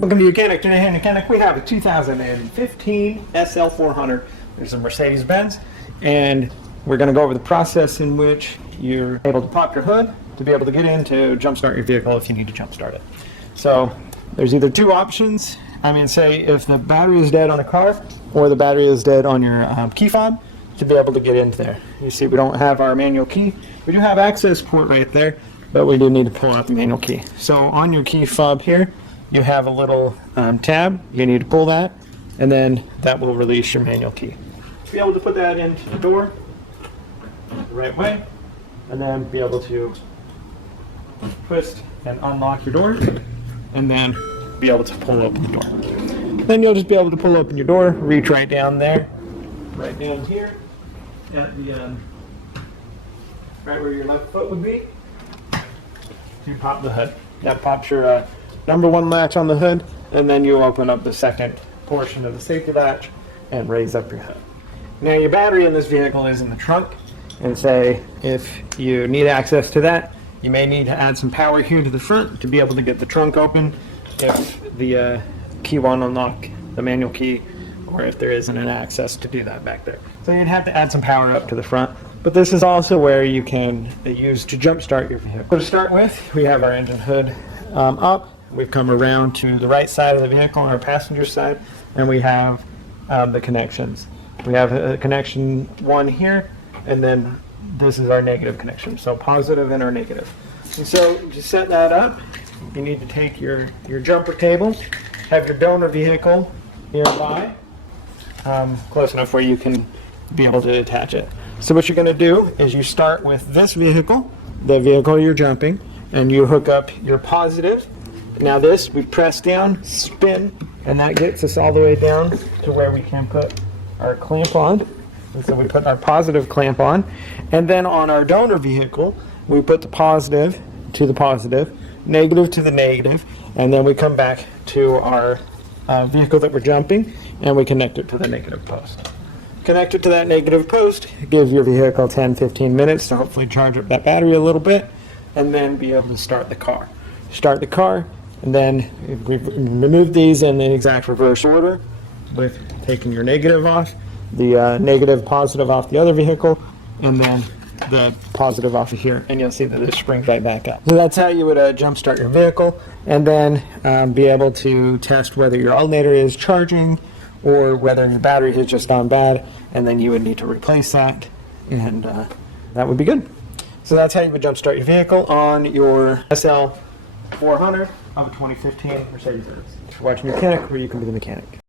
Welcome to YOUCANIC. Today in YOUCANIC we have a 2015 SL400. There's a Mercedes-Benz, and we're going to go over the process in which you're able to pop your hood to be able to get in to jumpstart your vehicle if you need to jumpstart it. So there's either two options. Say if the battery is dead on a car or the battery is dead on your key fob, to be able to get into there. You see we don't have our manual key. We do have access port right there, but we do need to pull out the manual key. So on your key fob here, you have a little tab. You need to pull that, and then that will release your manual key. Be able to put that into the door the right way, and then be able to twist and unlock your door, and then be able to pull open the door. Then you'll just be able to pull open your door, reach right down there, right down here, at the right where your left foot would be. You pop the hood. That pops your number one latch on the hood, and then you open up the second portion of the safety latch and raise up your hood. Now your battery in this vehicle is in the trunk, and say if you need access to that, you may need to add some power here to the front to be able to get the trunk open if the key won't unlock, the manual key, or if there isn't an access to do that back there. So you'd have to add some power up to the front, but this is also where you can use to jump start your vehicle. So to start with, we have our engine hood up. We've come around to the right side of the vehicle, our passenger side, and we have the connections. We have a connection one here, and then this is our negative connection, so positive and our negative. And so to set that up, you need to take your jumper cable, have your donor vehicle nearby, close enough where you can be able to attach it. So what you're going to do is you start with this vehicle, the vehicle you're jumping, and you hook up your positive. Now this, we press down, spin, and that gets us all the way down to where we can put our clamp on. And so we put our positive clamp on, and then on our donor vehicle, we put the positive to the positive, negative to the negative, and then we come back to our vehicle that we're jumping, and we connect it to the negative post. Connect it to that negative post, give your vehicle 10-15 minutes to hopefully charge up that battery a little bit, and then be able to start the car. Start the car, and then we've removed these in the exact reverse order, with taking your negative off, the negative positive off the other vehicle, and then the positive off of here, and you'll see that it springs right back up. So that's how you would jump start your vehicle, and then be able to test whether your alternator is charging or whether your battery has just gone bad, and then you would need to replace that, and that would be good. So that's how you would jump start your vehicle on your SL400 of a 2015 Mercedes-Benz. For watching YOUCANIC, where you can be the mechanic.